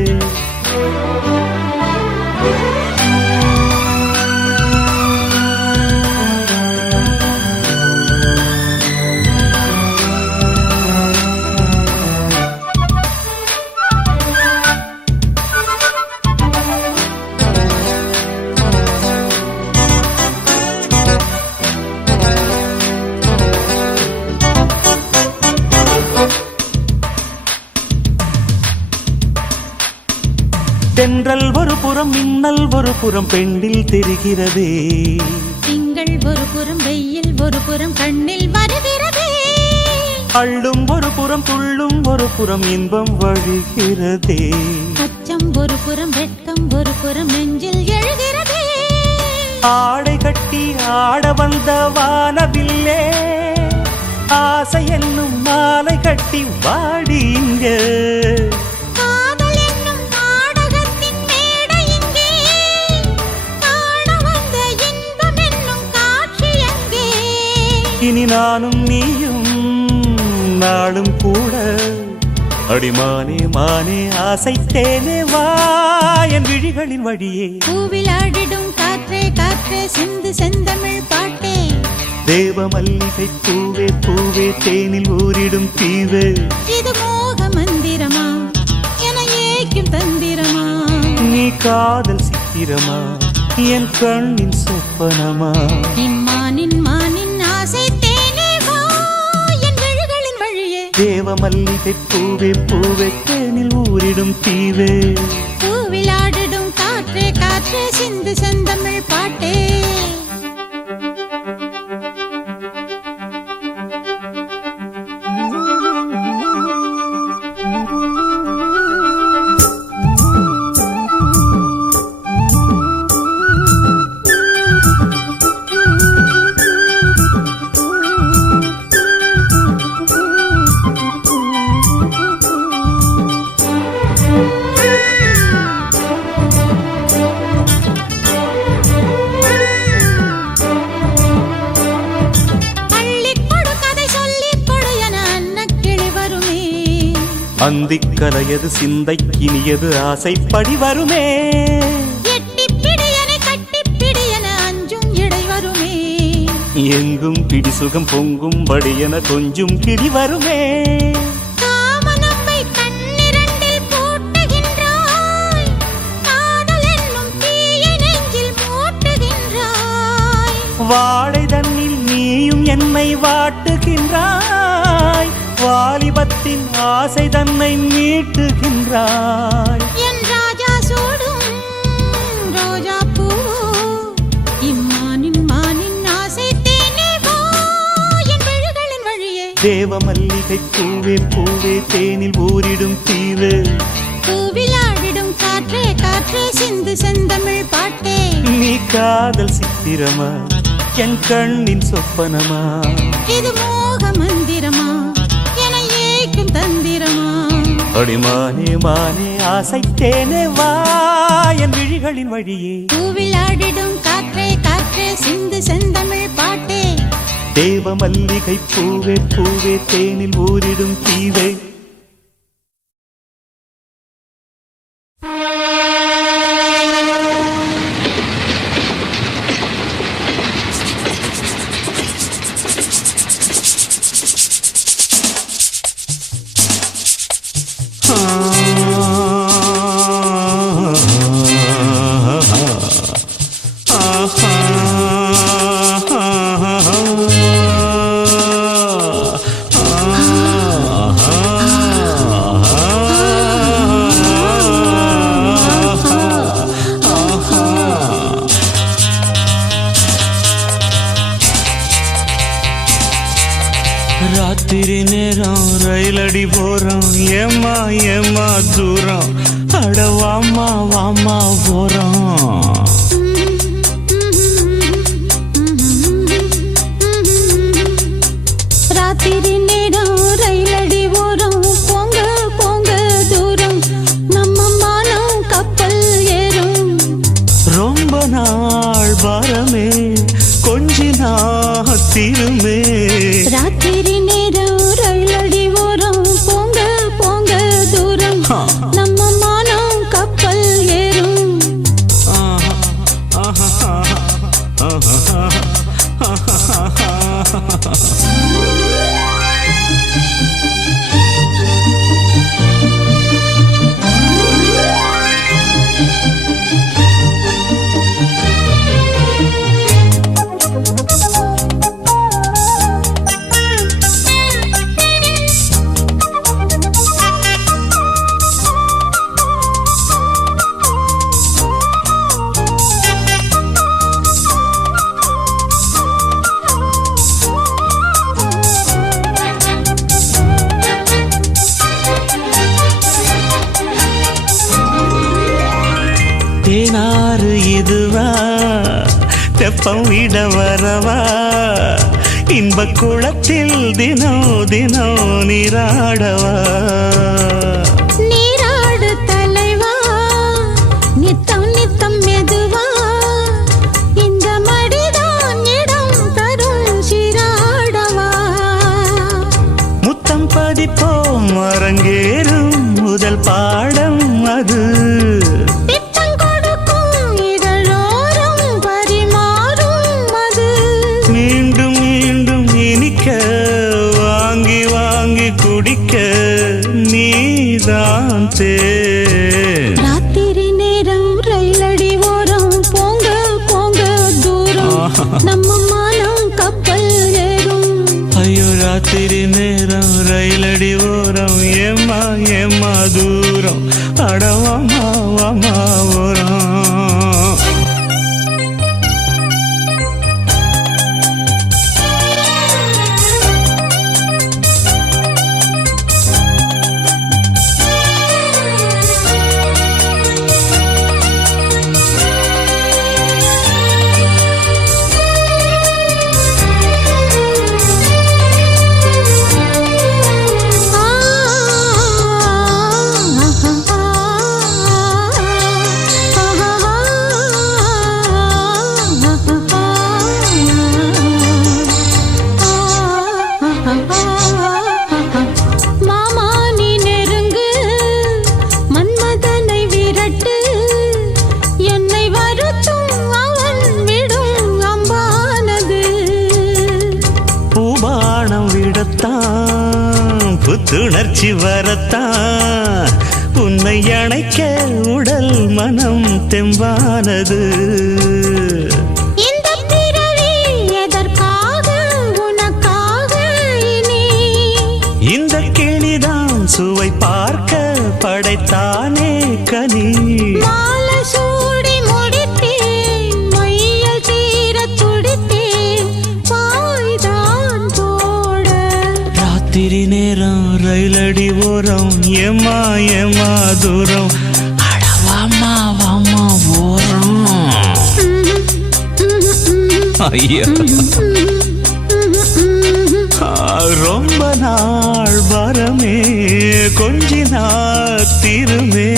தென்றல் ஒரு புறம் மின்னல் ஒரு புறம் பெண்ணில் தெரிகிறதே திங்கள் ஒரு புறம் வெயில் ஒரு புறம் கண்ணில் வருகிறதே அள்ளும் ஒரு புறம் துள்ளும் ஒரு புறம் இன்பம் வழிகிறதே அச்சம் ஒரு புறம் வெட்கம் ஒரு புறம் நெஞ்சில் எழுகிறதே ஆடை கட்டி ஆட வந்த வானவில்லே ஆசை என்னும் மாலை கட்டி வாடி இங்க இனி நானும் நீயும் நாளும் கூட அடிமானே மானே ஆசைத்தேனே வா என் விழிகளின் வழியே பூவிலாடிடும் காற்றே காற்றே சிந்து செந்தமிழ் பாட்டே தேவ மல்லிகை பூவே பூவே தேனில் ஊரிடும் தீவே இது மோக மந்திரமா என ஏக்கும் தந்திரமா நீ காதல் சித்திரமா என் கண்ணின் சொப்பனமா மானின் ஆசை தேனே வா என் விழிகளின் வழியே தேவ மல்லிகை பூவே பூவே தேனில் ஊரிடும் தீவே பூவிலாடிடும் காற்றே காற்றே சிந்து செந்தமிழ் பாட்டே அந்திக்கலையது சிந்தைக்கினியது ஆசைப்படி வருமே எட்டிப்பிடியனை கட்டிப்பிடியன அஞ்சும் இடை வருமே எங்கும் பிடி சுகம் பொங்கும் படியன கொஞ்சம் கிடி வருமே காமனம்பை கண்ணிரண்டில் பூட்டுகின்றாய் காதல் என்னும் தீயை நெஞ்சில் மூட்டுகின்றாய் வாடை தன்னில் நீயும் என்னை வாட்டுகின்றாய் வாலிபத்தின் ஆசை தன்னை மீட்டுகின்றாய் என் ராஜா சூடும் ரோஜா பூ இம்மானின் ஆசை தேனே வா என் விழிகளின் வழியே தேவ மல்லிகை பூவே பூவே தேனில் ஊரிடும் தீவு பூவிலாடிடும் காற்றே காற்றே சிந்து செந்தமிழ் பாட்டே நீ காதல் சித்திரமா என் கண்ணின் சொப்பனமா இது மோக மந்திரமா என ஏக்கும் தந்திரமா அடிமானே மானே ஆசை தேனே வா என் விழிகளின் வழியே பூவிலாடிடும் காற்றே காற்றே சிந்து செந்தமிழ் பாட்டே தேவ மல்லிகை பூவே பூவே தேனில் ஊரிடும் தீவே ராத்திரி நேரம் ரயிலடி போறோம் ஏமா ஏமா தூரம் அட வாமா வாமா போறோம் ராத்திரி நேரம் ரயிலடி ஓரம் போங்க போங்க தூரம் நம்ம மானம் கப்பல் ஏறும் ரொம்ப நாள் பாரமே கொஞ்ச நாள் தீருமே ராத்திரி நேரம் ரயிலடி ஓரம் போங்க போங்க தூரம் நம்ம மானம் கப்பல் ஏறும் ஆஹா ஆஹா தேனாறு இதுவா தெப்பம் விட வரவா இன்ப குளத்தில் தினம் தினம் நீராடவா நீராடு தலைவா நித்தம் நித்தம் மெதுவா இந்த மடிதான் இடம் தரும் சீராடவா முத்தம் பதிப்போம் அரங்கேறும் முதல் பாடம் அது பித்தம் கொடுக்கும் இதழோரம் பரிமாறும் அது மீண்டும் மீண்டும் இனிக்க வாங்கி வாங்கி குடிக்க நீதான் நம்ம மானம் கப்பல் ஏறும். ஐயோ ராத்திரி நேரம் ரயிலடி ஓரம் ஏம்மா ஏம்மா தூரம் அடவாமா வாமா ஓரம். புத்துணர்ச்சி வரத்தான் உன்னை அணைக்க உடல் மனம் தெம்பானது. இந்த பிறவி எதற்காக உனக்காக இனி இந்த கிளிதான் சுவை பார்க்க படைத்தானே கனி. மாலை சூடி முடித்தேன் மையல் தீர துடித்தேன் பாய்தான் போட. ராத்திரி நேரம் ரயிலடி ஓரம் ஏம்மா ஏம்மா தூரம் அடவாமா வாமா ஓரம். ஐயா ரொம்ப நாள் வரமே கொஞ்சி நாள் திருமே.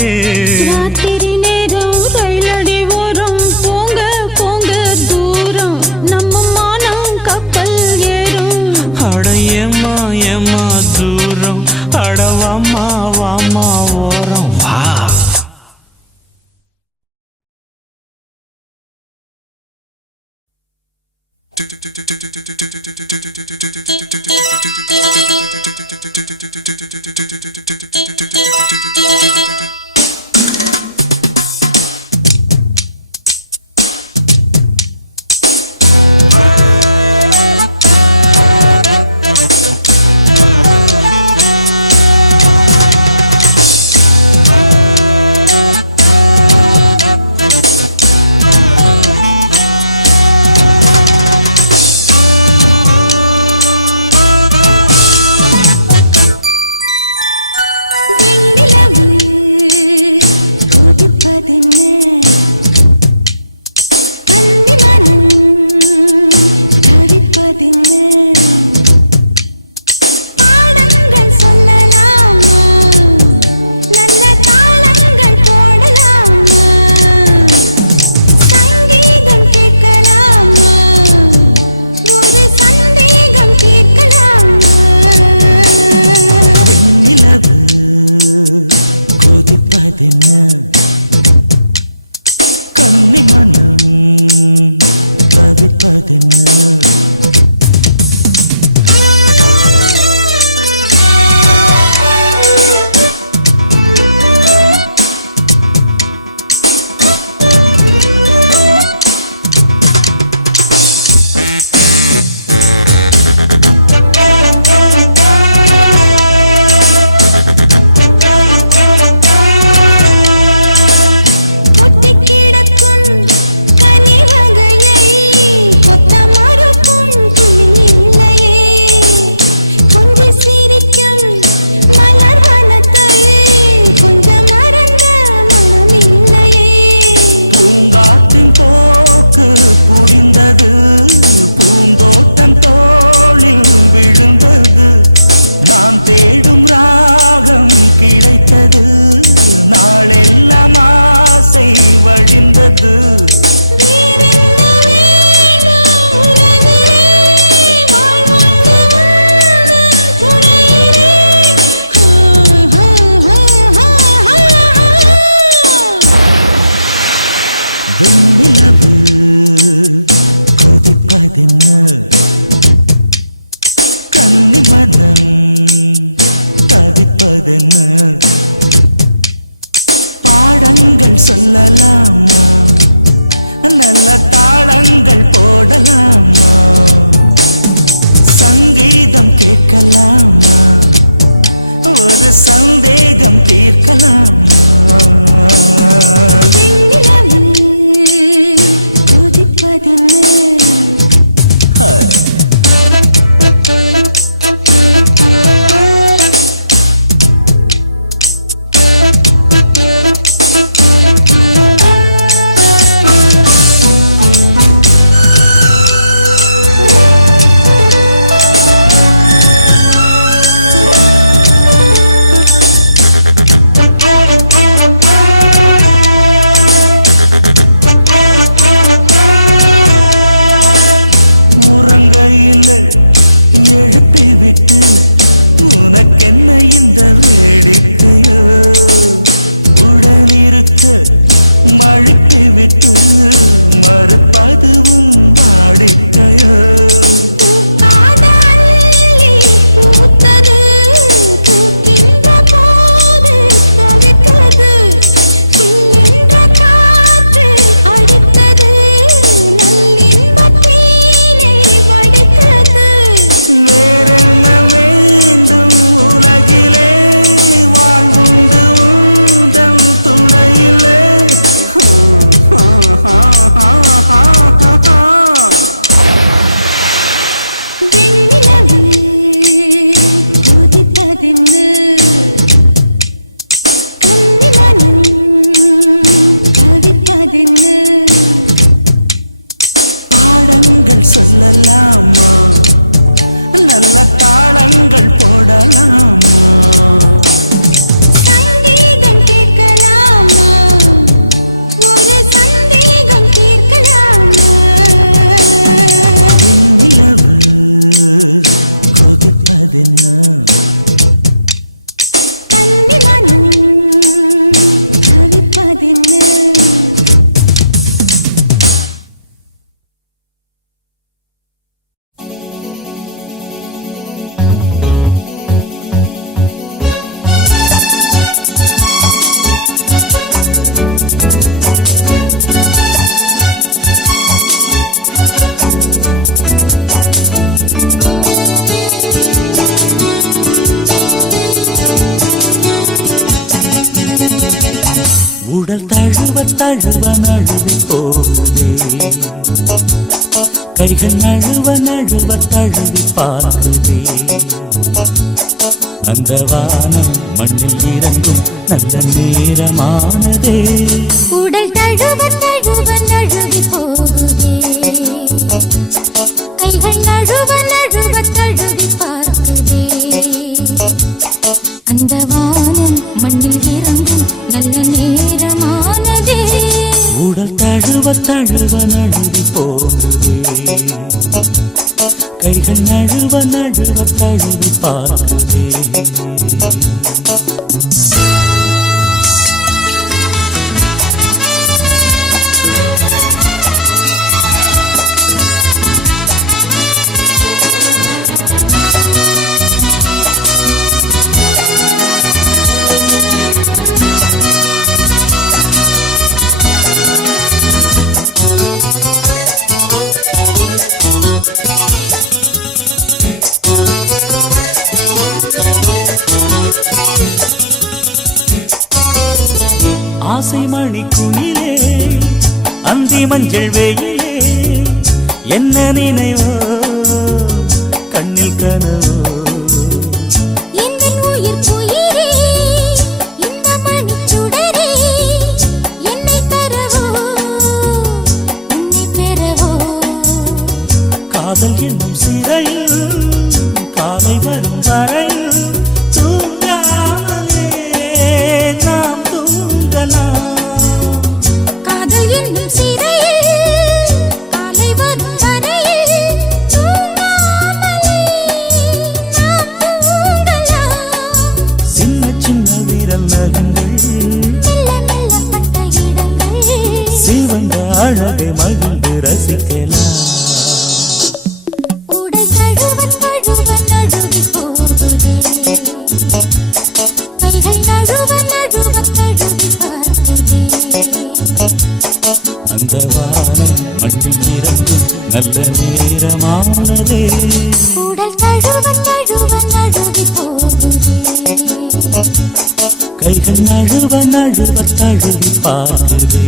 ராத்திரி நேரம் ரயிலடி ஓரம் போங்க போங்க தூரம் நம்ம மானம் கப்பல் ஏறும். அட ஏம்மா ஏம்மா தூரம் அடவாமா வாமா ஓரம் வா. வெண்ணிலவு கொதிப்பதென்ன கன்னி மனம் தவிப்பதென்ன பாடங்கள் சொல்லலாமா நல்ல தாளங்கள் போடலாமா, சங்கீதம் கேட்கலாமா, ஒரு சந்தேகம் தீர்க்கலாமா. எழுப்பி விட்டு உனக்கென்ன இந்த வேடிக்கையோ, உடனிருக்க மழுப்பி விட்டு மறுப்பதுவும் வாடிக்கையோ. சொல்லலாமா, நல்ல தாளங்கள் போடலாமா, சங்கீதம் கேட்கலாமா, ஒரு சந்தேகம் தீர்க்கலாமா. நிலவு கொதிப்பதென்ன, கண்ணில் தவிப்பதென்ன. உடல் தழுவ தழுவ நழுவி போகுதே, கைகள் நழுவ நழுவ தழுவி பார்க்குதே, அந்த வானம் மண்ணில் இறங்கும் நல்ல நேரமானதே. உடல் தழுவ தழுவ நழுவி போகுதே, கைகள் நழுவ நழுவ தழுவி பார்க்குதே, அந்த வானம் மண்ணில் இறங்கும் நல்ல நேரமானதே. உடல் தழுவ தழுவ நழுவி போகுதே, கைகள் நழுவ நழுவ தழுவி பார்க்குதே. ஆசை மணி குயிலே, அந்தி மஞ்சள் வெயிலே, என்ன நினைவோ கண்ணில் கனவோ. எங்கள் உயிர் உயிரே, இந்த மணி சுடரே, என்னை தரவோ உன்னை பெறவோ. காதல் என்னும் சிறையில் காலை வரும் வரையில் தூங்காமலே நாம் தூங்கலாம். காதல் என்னும் சிறையில் காலை வரும் வரையில் தூங்காமலே நாம் தூங்கலாம். சின்ன சின்ன விரல் நகங்கள் மெல்ல மெல்ல பட்ட இடங்கள் சிவந்த அழகை மகிழ்ந்து ரசிக்கலாம். உடல் தழுவ தழுவ நழுவி போகுதே, கைகள் நழுவ நழுவ தழுவி பார்க்குதே, அந்த வானம் நல்ல நேரமானதே. உடல் தழுவ தழுவ நழுவி போகுதே. கைகள் நழுவ நழுவ தழுவி பார்க்குதே.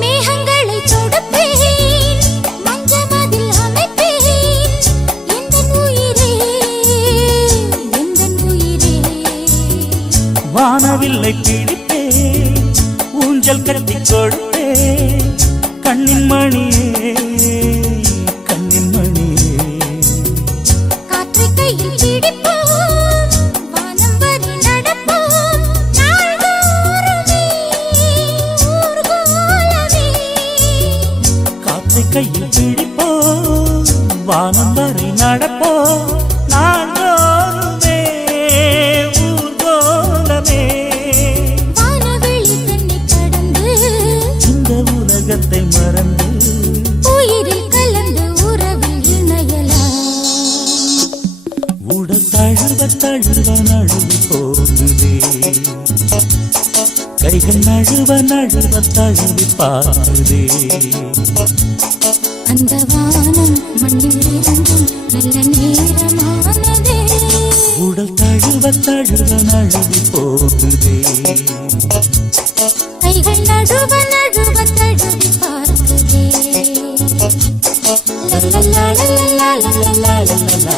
மேகங்களை தொடுப்பேன், மஞ்சமதில் அமைப்பேன். எந்தன் உயிரே, எந்தன் உயிரே. வானவில்லை பிடிப்பேன், ஊஞ்சல் கட்டி கொடுப்பேன். கண்ணின் மணியே, கண்ணின் மணியே. காற்றை கையில் பிடிப்போம், வானம் வரை நடப்போம். நாள்தோறுமே ஊர்கோலமே. காற்றை கையில் பிடிப்போம், வானம் வரை நடப்போம். நாள்தோறுமே ஊர்கோலமே. வானவெளி தன்னை கடந்து, இந்த உலகத்தை மறந்து உயிரில் கலந்து உறவில் இணையலாம். உடல் தழுவ தழுவ நழுவி போகுதே. கைகள் நழுவ நழுவ தழுவி பார்க்குதே. அந்த வானம் மண்ணில் இருந்தும் நல்ல நேரமானதே. உடல் தழுவ தழுவ நழுவி போகுதே. கைகள் நழுவ நழுவ தழுவி பார்க்குதே. லலலா, லலலா, லலலா, லலலா.